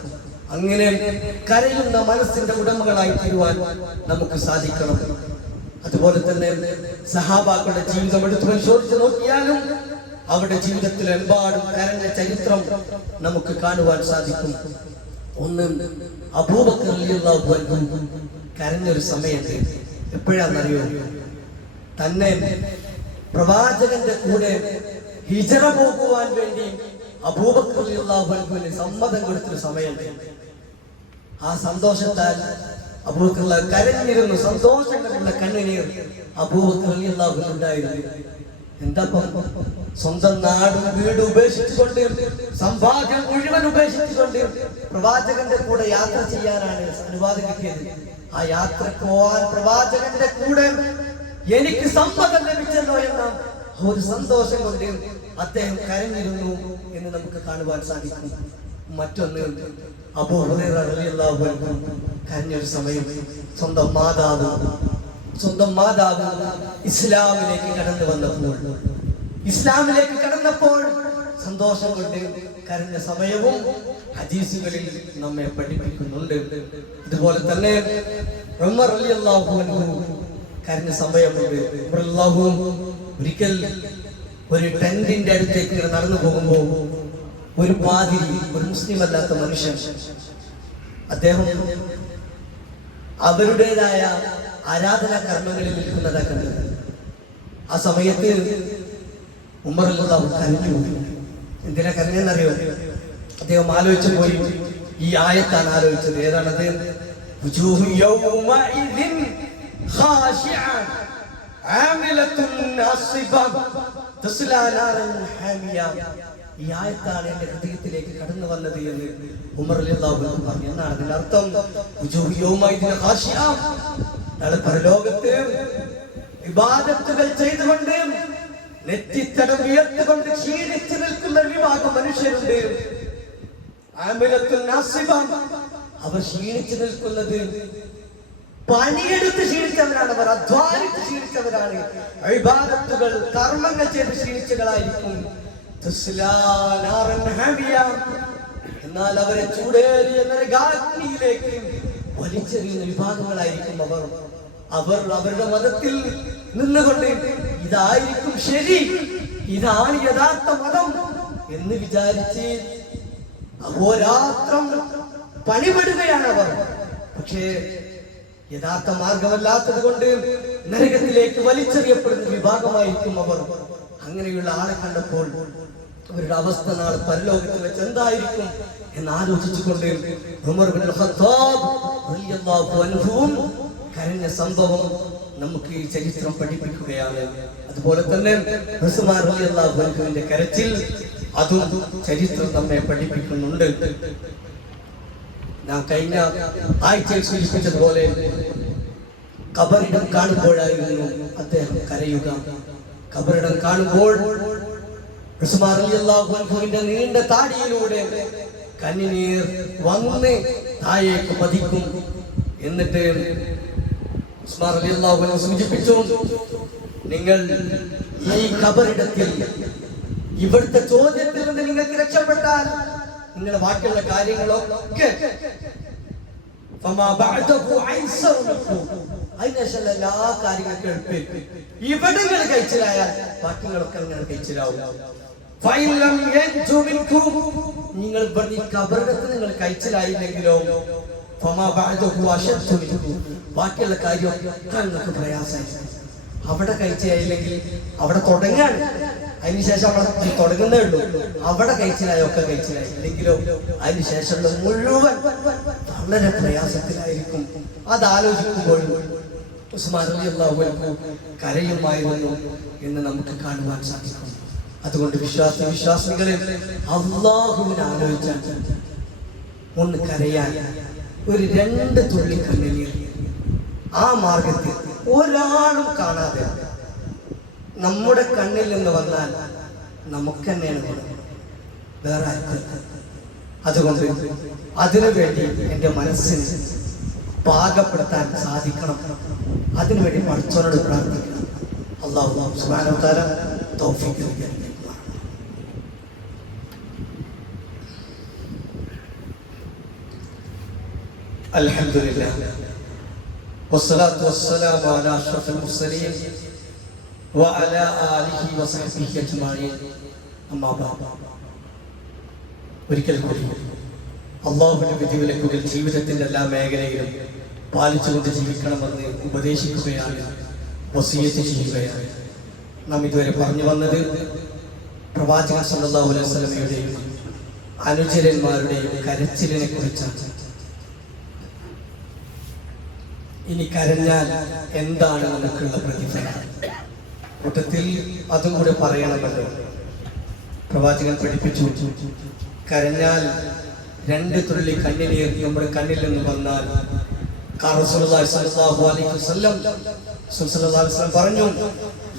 അങ്ങനെ കരയുന്ന മനസ്സിന്റെ ഉടമകളായി തീരുവാൻ നമുക്ക് സാധിക്കണം. അതുപോലെ തന്നെ സഹാബാക്കളുടെ ജീവിതം എടുത്തു പരിശോധിച്ച് നോക്കിയാലും അവരുടെ ജീവിതത്തിൽ എമ്പാടും കരഞ്ഞ ചരിത്രം നമുക്ക് കാണുവാൻ സാധിക്കും. ഒന്ന്, അബൂബക്കർ റളിയല്ലാഹു അൻഹു കരഞ്ഞൊരു സമയത്ത് എപ്പോഴാണെന്നറിയോ? തന്നെ പ്രവാചകന്റെ കൂടെ ഹിജ്റ പോകുവാൻ വേണ്ടി അബൂബക്കർ റളിയല്ലാഹു അൻഹുവിന് സമ്മതം കൊടുത്തൊരു സമയം. ആ സന്തോഷത്താൽ അബൂബക്കർ കരഞ്ഞിരുന്നു. സന്തോഷം കണ്ടുള്ള കണ്ണുനീർ അബൂബക്കർ റളിയല്ലാഹു അൻഹു ഉണ്ടായിരുന്നു. എന്താ സ്വന്തം നാടും വീടും ഉപേക്ഷിച്ചുകൊണ്ട്, സമ്പാദ്യം മുഴുവൻ ഉപേക്ഷിച്ചുകൊണ്ട് പ്രവാചകന്റെ കൂടെ യാത്ര ചെയ്യാനാണ് അനുവാദം കിട്ടിയത്. ആ യാത്രക്ക് പോവാൻ പ്രവാചകന്റെ കൂടെ എനിക്ക് സമ്മതം ലഭിച്ചല്ലോ എന്ന ഒരു സന്തോഷം കൊണ്ട് അദ്ദേഹം കരഞ്ഞിരുന്നു എന്ന് നമുക്ക് കാണുവാൻ സാധിക്കും. മറ്റൊന്ന്, അബൂ ഹുറൈറ റളിയല്ലാഹു അൻഹു കരഞ്ഞൊരു സമയം സ്വന്തം മാതാവ് ഇസ്ലാമിലേക്ക് കടന്നപ്പോൾ സന്തോഷം കൊണ്ട് കരഞ്ഞ സമയവും ഹദീസുകളിൽ നമ്മെ പഠിപ്പിക്കുന്നുണ്ട്. ഇതുപോലെ തന്നെ ഉമർ റളിയല്ലാഹു അൻഹു കരഞ്ഞ സമയമുണ്ട്. ഒരിക്കൽ ഒരു ടെന്റിന്റെ അടുത്തേക്ക് നടന്നു പോകുമ്പോൾ ഒരു പാതിരി, ഒരു മുസ്ലിം അല്ലാത്ത മനുഷ്യൻ, അദ്ദേഹം അവരുടേതായ ആരാധനാ കർമ്മങ്ങളിൽ നിൽക്കുന്നതാ കണ്ടത്. ആ സമയത്ത് ഉമർ റളിയല്ലാഹു കരഞ്ഞു. എന്തിനാ കരഞ്ഞെന്നറിയോ? അദ്ദേഹം ആലോചിച്ചു പോയി. ഈ ആയത്താണ് ആലോചിച്ചത്. ഏതാണത്? ഈ ആയത്താണ് എന്റെ ഹൃദയത്തിലേക്ക് കടന്നു വന്നത് എന്ന് ഉമർ റളിയല്ലാഹു അൻഹു പറഞ്ഞു. എന്നാണ് അതിന്റെ അർത്ഥം? നാളെ പരലോകത്ത് ഇബാദത്തുകൾ ചെയ്തുകൊണ്ട് നെറ്റിത്തടം ഉയർത്തുകൊണ്ട് ക്ഷീണിച്ചു നിൽക്കുന്ന ഒരു വിഭാഗം മനുഷ്യരുണ്ട്. അവർ ക്ഷീണിച്ചു നിൽക്കുന്നത് പണിയെടുത്ത് ക്ഷീണിച്ചവരാണ്, അവർ അധ്വാനിച്ച് ക്ഷീണിച്ചവരാണ്. ഇബാദത്തുകൾ കർമ്മങ്ങൾ ചെയ്ത് ക്ഷീണിച്ചകളായിരിക്കും. എന്നാൽ അവരെ ചൂടേറിയ നരകാഗ്നിയിലേക്ക് വലിച്ചെറിയുന്ന വിഭാഗങ്ങളായിരിക്കും അവർ. അവരുടെ മതത്തിൽ നിന്നുകൊണ്ട് ഇതായിരിക്കും ശരി, ഇതാണ് യഥാർത്ഥ മതം എന്ന് വിചാരിച്ച് അഹോരാത്രം പണിപെടുകയാണ് അവർ. പക്ഷേ യഥാർത്ഥ മാർഗമല്ലാത്തത് കൊണ്ട് നരകത്തിലേക്ക് വലിച്ചെറിയപ്പെടുന്ന വിഭാഗമായിരിക്കും അവർ. അങ്ങനെയുള്ള ആളെ കണ്ടപ്പോൾ അവരുടെ അവസ്ഥ നാളെ പരലോകത്തിൽ വെച്ച് എന്തായിരിക്കും എന്ന് ആലോചിച്ചുകൊണ്ട് ഉമർ ഇബ്നുൽ ഖത്താബ് റളിയല്ലാഹു അൻഹു കരഞ്ഞ സംഭവം നമുക്ക് ഈ ചരിത്രം പഠിപ്പിക്കുകയാണ്. അതുപോലെ തന്നെ ഉസ്മാൻ റളിയല്ലാഹു അൻഹുവിന്റെ കരച്ചിൽ അതും ചരിത്രം നമ്മെ പഠിപ്പിക്കുന്നുണ്ട്. ഞാൻ കഴിഞ്ഞ ആഴ്ചയിൽ സൂചിപ്പിച്ചതുപോലെ ഖബറിടം കാണുമ്പോഴായിരുന്നു അദ്ദേഹം കരയുക. ഖബറിടം കാണുമ്പോൾ ഉസ്മാൻ റളിയല്ലാഹു അൻഹുവിന്റെ നീണ്ട താടിയിലൂടെ കണ്ണുനീർ വന്ന് താഴേക്ക് പതിക്കും. എന്നിട്ട് ഉസ്മാൻ റളിയല്ലാഹു അൻഹു സൂചിപ്പിച്ചു, നിങ്ങൾ ഈ ഖബറിടത്തിൽ ഇവിടുത്തെ ചോദ്യത്തിൽ നിന്ന് നിങ്ങൾക്ക് രക്ഷപ്പെട്ടാൽ നിങ്ങളുടെ ബാക്കിയുള്ള കാര്യങ്ങളൊക്കെ അതിനുശേഷം എല്ലാ കാര്യങ്ങൾക്ക് എളുപ്പം ഇവിടെ നിങ്ങൾ കഴിച്ചിലായാൽ ബാക്കികളൊക്കെ നിങ്ങൾ കഴിച്ചിലാവും. നിങ്ങൾ ഖബറിടത്തിൽ നിങ്ങൾ കഴിച്ചിലായില്ലെങ്കിലോ ബാക്കിയുള്ള കാര്യം നിങ്ങൾക്ക് പ്രയാസമായി. അവിടെ കഴിച്ചിലായില്ലെങ്കിൽ അവിടെ തുടങ്ങാൻ അതിനുശേഷം അവിടെ തുടങ്ങുന്നേ ഉള്ളൂ. അവിടെ കഴിച്ചിലായോ ഒക്കെ കഴിച്ചിലായി, ഇല്ലെങ്കിലോ അതിനുശേഷമുള്ള മുഴുവൻ വളരെ പ്രയാസത്തിലായിരിക്കും. അതാലോചിക്കുമ്പോൾ ഉസ്മാൻ റളിയല്ലാഹു അൻഹു കരയുമായിരുന്നു എന്ന് നമുക്ക് കാണുവാൻ സാധിക്കും. അതുകൊണ്ട് വിശ്വാസികളെ അല്ലാഹുവിനെ ആലോചിച്ചാൽ ഒന്ന് കരയാൻ ഒരു 2 തുള്ളി കണ്ണീർ ആ മാർഗത്തിൽ ഒരാളും കാണാതെ നമ്മുടെ കണ്ണിൽ നിന്ന് വന്നാൽ നമുക്ക് തന്നെയാണ് വേറെ ആർക്കും. അതുകൊണ്ട് അതിനു വേണ്ടി എൻ്റെ മനസ്സിന് പാകപ്പെടുത്താൻ സാധിക്കണം. അതിനുവേണ്ടി പടച്ചവനോട് പ്രാർത്ഥിക്കണം. അല്ലാഹു സുബ്ഹാനഹു വ തആല തൗഫീഖ് നൽകട്ടെ. അൽഹംദുലില്ലാഹ് വസ്സലാത്തു വസ്സലാമു അലാ അഷ്റഫിൽ മുർസലീൻ വഅലാ ആലിഹി വസഹ്ബിഹി അജ്മഈൻ. അമ്മാ ബഅദ്. ഒരിക്കൽ കൂടി അല്ലാഹുവിന്റെ വിധിവിലക്കുകൾ ജീവിതത്തിന്റെ എല്ലാ മേഖലയിലും പാലിച്ചുകൊണ്ട് ജീവിക്കണമെന്ന് ഉപദേശിക്കുകയാണ്, വസിയത്ത് ചെയ്യുകയാണ്. നാം ഇതുവരെ പറഞ്ഞു വന്നത് പ്രവാചകൻ സല്ലല്ലാഹു അലൈഹി വസല്ലമയുടെയും അനുചരന്മാരുടെയും കരച്ചിലിനെ കുറിച്ചാണ്. ഇനി കരഞ്ഞാൽ എന്താണ് നമുക്കുള്ള പ്രതിഫലം? കൂട്ടത്തിൽ അതും കൂടെ പറയണമല്ലോ. പ്രവാചകൻ പഠിപ്പിച്ചു, കരഞ്ഞാൽ 2 തുള്ളി കണ്ണുനീർ നമ്മുടെ കണ്ണിൽ നിന്ന് വന്നാൽ റസൂലുള്ളാഹി സ്വല്ലല്ലാഹു അലൈഹി വസല്ലം പറഞ്ഞു,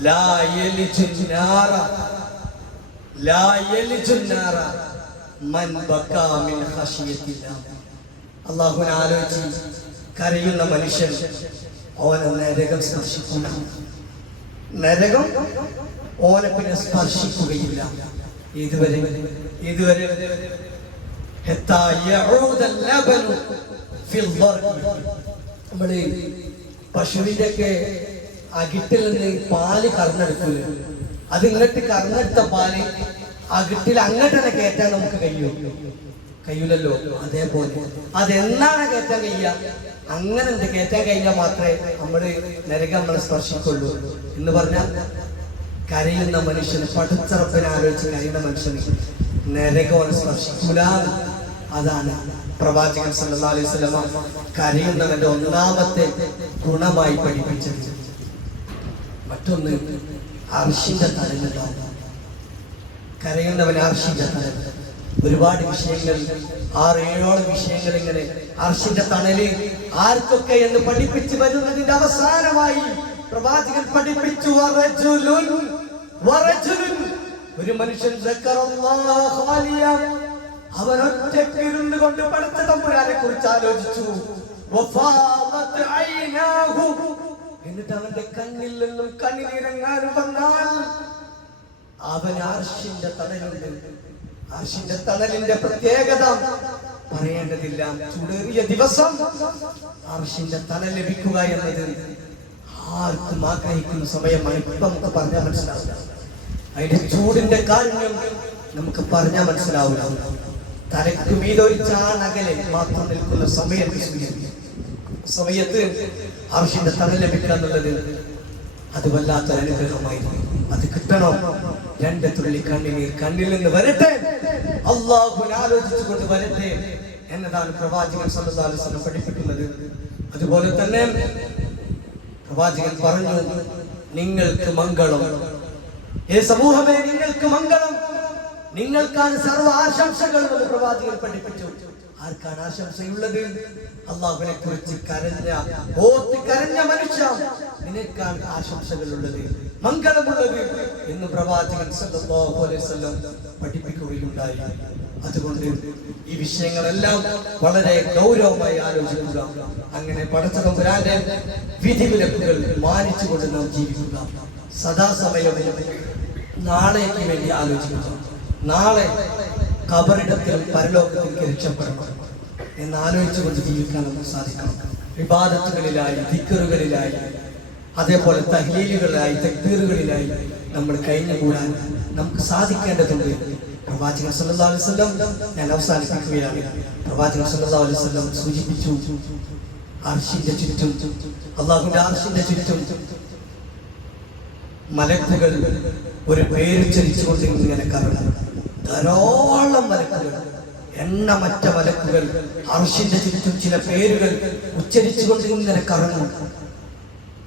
ലാ യലിജു നാറ മൻ ബകാ മിൻ ഖശിയത്തില്ലാഹ്. അല്ലാഹുവിനെ ആലോചിച്ച് കരയുന്ന മനുഷ്യൻ ഓനെ നരകം സ്പർശിക്കില്ല. നരകം ഓനെ പിന്നെ സ്പർശിക്കുകയില്ല. ഇതുവരെ നമ്മള് പശുവിന്റെ ഒക്കെ അകിട്ടിൽ നിന്ന് പാല് കറന്നെടുക്കൂല, അത് ഇങ്ങോട്ട് കറന്നെടുത്ത പാല് അകിട്ടിൽ അങ്ങോട്ട് തന്നെ കയറ്റാൻ നമുക്ക് കഴിയൂലല്ലോ. അതേപോലെ അതെന്താണ് കയറ്റാൻ കഴിയുക? അങ്ങനെ കയറ്റാൻ കഴിഞ്ഞാൽ മാത്രമേ നമ്മള് നരകം നമ്മളെ സ്പർശിക്കുള്ളൂ എന്ന് പറഞ്ഞാൽ കരയുന്ന മനുഷ്യന്, പടച്ചറപ്പിനെ ആലോചിച്ച് കരയുന്ന മനുഷ്യന് നരകം സ്പർശിക്കൂല. അതാണ് പ്രവാചകൻ സല്ലല്ലാഹു അലൈഹി വസല്ലം കരയുന്നവന്റെ ഒന്നാമത്തെ ഗുണമായി പഠിപ്പിച്ചത്. മറ്റൊന്ന് അർശിന്റെ തലമുണ്ടാവും. കരയുന്നവൻ അർശിന്റെ തലം. ഒരുപാട് വിഷയങ്ങൾ, 6-7 വിഷയങ്ങൾ ഇങ്ങനെ അർശിന്റെ തണല് ആർക്കൊക്കെ എന്ന് പഠിപ്പിച്ചു വരുന്നതിന്റെ അവസാനമായി പ്രവാചകൻ പഠിപ്പിച്ചു, ഒരു മനുഷ്യൻ അവൻ ഒറ്റയ്ക്ക് ഇരുന്നു കൊണ്ട് പടച്ച തമ്പുരാനെ കുറിച്ച് ആലോചിച്ചു. എന്നിട്ട് അവന്റെ കണ്ണിൽ നിന്നും കണ്ണീരിറങ്ങാൻ വന്നാൽ അവൻ അർശിന്റെ തണലുണ്ട്. അർശിന്റെ തണലിന്റെ പ്രത്യേകത പറയേണ്ടതില്ല. ചൂടേറിയ ദിവസം അർശിന്റെ തണൽ ലഭിക്കുക എന്നത് ആർക്കും ആഗ്രഹിക്കുന്ന സമയമാണ്. ഇപ്പൊ നമുക്ക് പറഞ്ഞാൽ മനസ്സിലാവില്ല. അതിന്റെ ചൂടിന്റെ കാര്യം നമുക്ക് പറഞ്ഞാൽ മനസ്സിലാവില്ല. തലയ്ക്ക് മീതൊരു ചാണകലെ മാത്രം നിൽക്കുന്ന സമയത്ത് അർശിന്റെ തണൽ ലഭിക്കുക എന്നുള്ളത് അത് വല്ലാത്തൊരു അനുഗ്രഹമായിരുന്നു. അത് കിട്ടണം. 2 തുള്ളി കണ്ണുനീർ കണ്ണിൽ നിന്ന് വരട്ടെ, അല്ലാഹുവിനെ ആലോചിച്ചുകൊണ്ട് വരട്ടെ എന്നതാണ് പ്രവാചകൻ സല്ലല്ലാഹു അലൈഹി വസല്ലം പഠിപ്പിക്കുന്നത്. അതുപോലെ തന്നെ പ്രവാചകൻ പറഞ്ഞു, നിങ്ങൾക്ക് മംഗളം, ഏ സമൂഹമേ നിങ്ങൾക്ക് മംഗളം, നിങ്ങൾക്കാണ് സർവ്വ ആശംസകളും എന്ന് പ്രവാചകൻ പഠിപ്പിച്ചു. ആർക്കാണ് ആശംസയുള്ളത്? അല്ലാഹുവിനെ കുറിച്ച് കരഞ്ഞ മനുഷ്യ, നിനക്കാണ് ആശംസകളുള്ളത്, മംഗളമുള്ളത് എന്ന് പ്രവാചകൻ സല്ലല്ലാഹു അലൈഹി വസല്ലം പഠിപ്പിക്കുകയുണ്ടായി. അതുകൊണ്ട് ഈ വിഷയങ്ങളെല്ലാം വളരെ ഗൗരവമായി ആലോചിക്കുക. അങ്ങനെ പടച്ച തമ്പുരാന്റെ വിധിവിലക്കുകൾ മാനിച്ചുകൊണ്ട് നാം ജീവിക്കുക. സദാസമയം നാളേക്ക് വേണ്ടി ആലോചിക്കുക. നാളെ ഖബറിടത്തിലും പരലോകത്തിലേക്ക് രക്ഷപ്പെടണം എന്നാലോചിച്ചുകൊണ്ട് ജീവിക്കാൻ നമുക്ക് സാധിക്കണം. ഇബാദത്തുകളിലായി, ദിക്റുകളിലായി, അതേപോലെ തഹ്ലീലുകളിലായി, തക്ബീറുകളിലായി നമ്മൾ കഴിഞ്ഞുകൂടാൻ നമുക്ക് സാധിക്കേണ്ടതുണ്ട്. പ്രവാചകൻ സല്ലല്ലാഹു അലൈഹി വസല്ലം, ഞാൻ അവസാനിപ്പിക്കുകയാണ്, പ്രവാചകൻ സല്ലല്ലാഹു അലൈഹി വസല്ലം സൂചിപ്പിച്ചു, അർശിന്റെ ചുറ്റും, അല്ലാഹുവിന്റെ അർശിന്റെ ചുറ്റും മലക്കുകൾ ഒരു പേരുച്ചരിച്ചുകൊണ്ട് ഇങ്ങനെ കറങ്ങും. ധാരാളം മലക്കുകൾ, എണ്ണമറ്റ മലക്കുകൾ അർശിന്റെ ചുറ്റും ചില പേരുകൾ ഉച്ചരിച്ചുകൊണ്ട് ഇങ്ങനെ കറങ്ങും.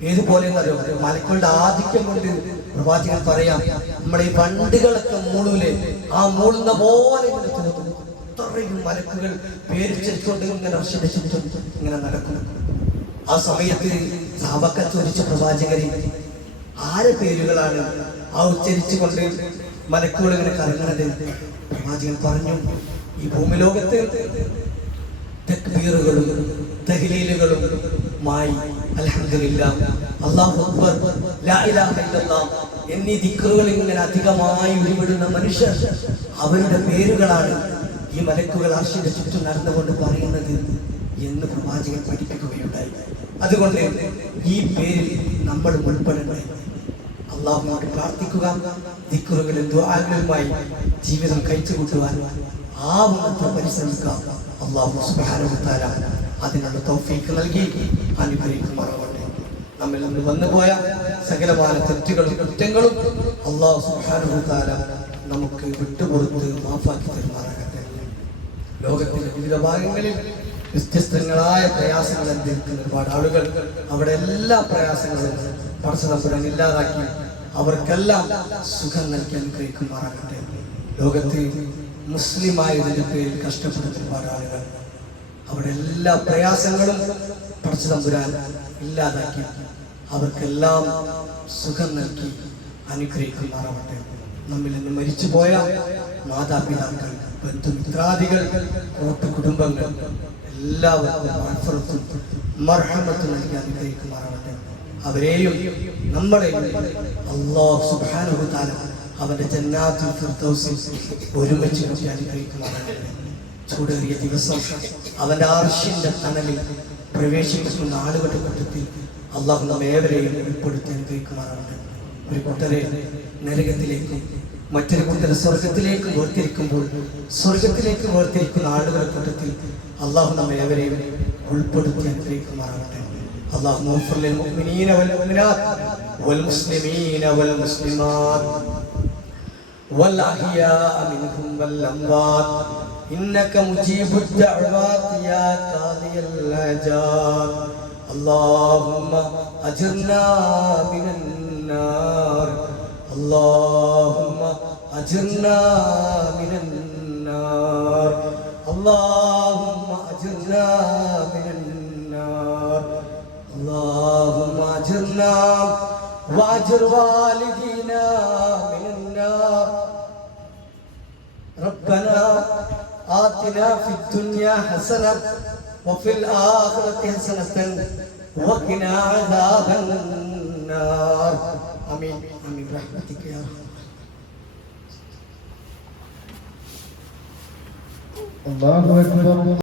ഏതുപോലെ മലക്കുകളുടെ ആധിക്യം കൊണ്ട് പ്രവാചകൻ പറയാം, നമ്മുടെ ഈ വണ്ടികളൊക്കെ മൂളൂലേ, ആ മൂളുന്ന പോലെ ഇത്രയും മലക്കുകൾ പേരുച്ചരിച്ചുകൊണ്ട് ഇങ്ങനെ അർശിന്റെ ചുറ്റും ഇങ്ങനെ നടക്കും. ആ സമയത്ത് സഹാബാക്കൾ ചോദിച്ച പ്രവാചകരെ, ആരെ പേരുകളാണ് ആ ഉച്ചരിച്ചുകൊണ്ട് മലക്കുകൾ ഇങ്ങനെ കറങ്ങുന്നത്? പ്രവാചകൻ പറഞ്ഞു, ഈ ഭൂമിലോകത്ത് തക്ബീറുകളും തഹ്ലീലുകളും മായി അൽഹംദുലില്ലാഹ്, അല്ലാഹു അക്ബർ, ലാ ഇലാഹ ഇല്ലല്ലാഹ് എന്നീ ദിക്റുകൾ ഇങ്ങനെ അധികമായി ഉരുവിടുന്ന മനുഷ്യർ, അവരുടെ പേരുകളാണ് ഈ മലക്കുകൾ അർശിന്റെ ചുറ്റും നടന്നുകൊണ്ട് പറയുന്നത് എന്ന് പ്രവാചകൻ പഠിപ്പിക്കുകയുണ്ടായി. അതുകൊണ്ട് ഈ പേരിൽ നമ്മൾ ഉൾപ്പെടേണ്ടത് അല്ലാഹുവിനോട് പ്രാർത്ഥിക്കുക, ദിക്റുകളും ദുആകളുമായി ജീവിതം കഴിച്ചുകൂട്ടുവാൻ ആവുന്നത്ര പരിശ്രമിക്കുക. അല്ലാഹു സുബ്ഹാനഹു വ തആല അതിനുള്ള തൗഫീഖ് നൽകി അനുഗ്രഹിക്കുമാറാവട്ടെ. നമ്മിൽ നിന്ന് വന്നുപോയ സകലമായ തെറ്റുകളും കുറ്റങ്ങളും അല്ലാഹു സുബ്ഹാനഹു വ തആല നമുക്ക് വിട്ടുപുറത്ത് മാഫാക്കി തരുമാറാകട്ടെ. ലോകത്തിന്റെ വിവിധ ഭാഗങ്ങളിൽ വ്യത്യസ്തങ്ങളായ പ്രയാസങ്ങൾ അനുഭവിക്കുന്ന ഒരുപാട് ആളുകൾ, അവിടെ എല്ലാ പ്രയാസങ്ങളും പടച്ചതമ്പുരാൻ ഇല്ലാതാക്കി അവർക്കെല്ലാം സുഖം നൽകി അനുഗ്രഹിക്കുമാറാകട്ടെ. ലോകത്ത് മുസ്ലിമായതിന്റെ പേരിൽ കഷ്ടപ്പെടുന്ന ഒരുപാട് ആളുകൾ, അവിടെ എല്ലാ പ്രയാസങ്ങളും പടച്ചതമ്പുരാൻ ഇല്ലാതാക്കി അവർക്കെല്ലാം സുഖം നൽകി അനുഗ്രഹിക്കുമാറാവട്ടെ. നമ്മിൽ നിന്ന് മരിച്ചുപോയ മാതാപിതാക്കൾ, ബന്ധുമിത്രാദികൾ, കൂട്ടുകുടുംബങ്ങൾ എല്ലാവർക്കും മർഹമത്ത് നൽകി അനുഗ്രഹിക്കുമാറാവട്ടെ. അവരെയും നമ്മളെയും അല്ലാഹു സുബ്ഹാനഹു വ തആല അവന്റെ ജന്നാത്തുൽ ഫിർദൗസിൽ ഒരുമിച്ച് കൂട്ടി അനുഗ്രഹിക്കുമാറാവട്ടെ. ചൂടേറിയ ദിവസം അവന്റെ അർശിന്റെ തണലിൽ പ്രവേശിക്കുന്ന ആളുകളുടെ കൂട്ടത്തിൽ അല്ലാഹു നമ്മേവരെയും ഉൾപ്പെടുത്തി അനുഗ്രഹിക്കുമാറാവട്ടെ. ഒരു കൂട്ടരെ നരകത്തിലേക്കും മറ്റൊരു കൂട്ടരെ സ്വർഗത്തിലേക്ക് വേർതിരിക്കുമ്പോൾ സ്വർഗത്തിലേക്ക് വേർതിരിക്കുന്ന ആളുകളുടെ കൂട്ടത്തിൽ അല്ലാഹു നമ്മേവരെയും ഉൾപ്പെടുത്തി അനുഗ്രഹിക്കുമാറാവട്ടെ. اللهم اغفر للمؤمنين والمؤمنات والمسلمين والمسلمات والأحياء منهم والأموات إنك مجيب الدعوات يا قاضي الحاجات. اللهم أجرنا من النار، اللهم أجرنا من النار، اللهم أجرنا من النار، اللهم أجرنا وأجر والدينا من النار. ربنا آتنا في الدنيا حسنة وفي الآخرة حسنة وقنا عذاب النار آمين آمين برحمتك يا رب. الله أكبر.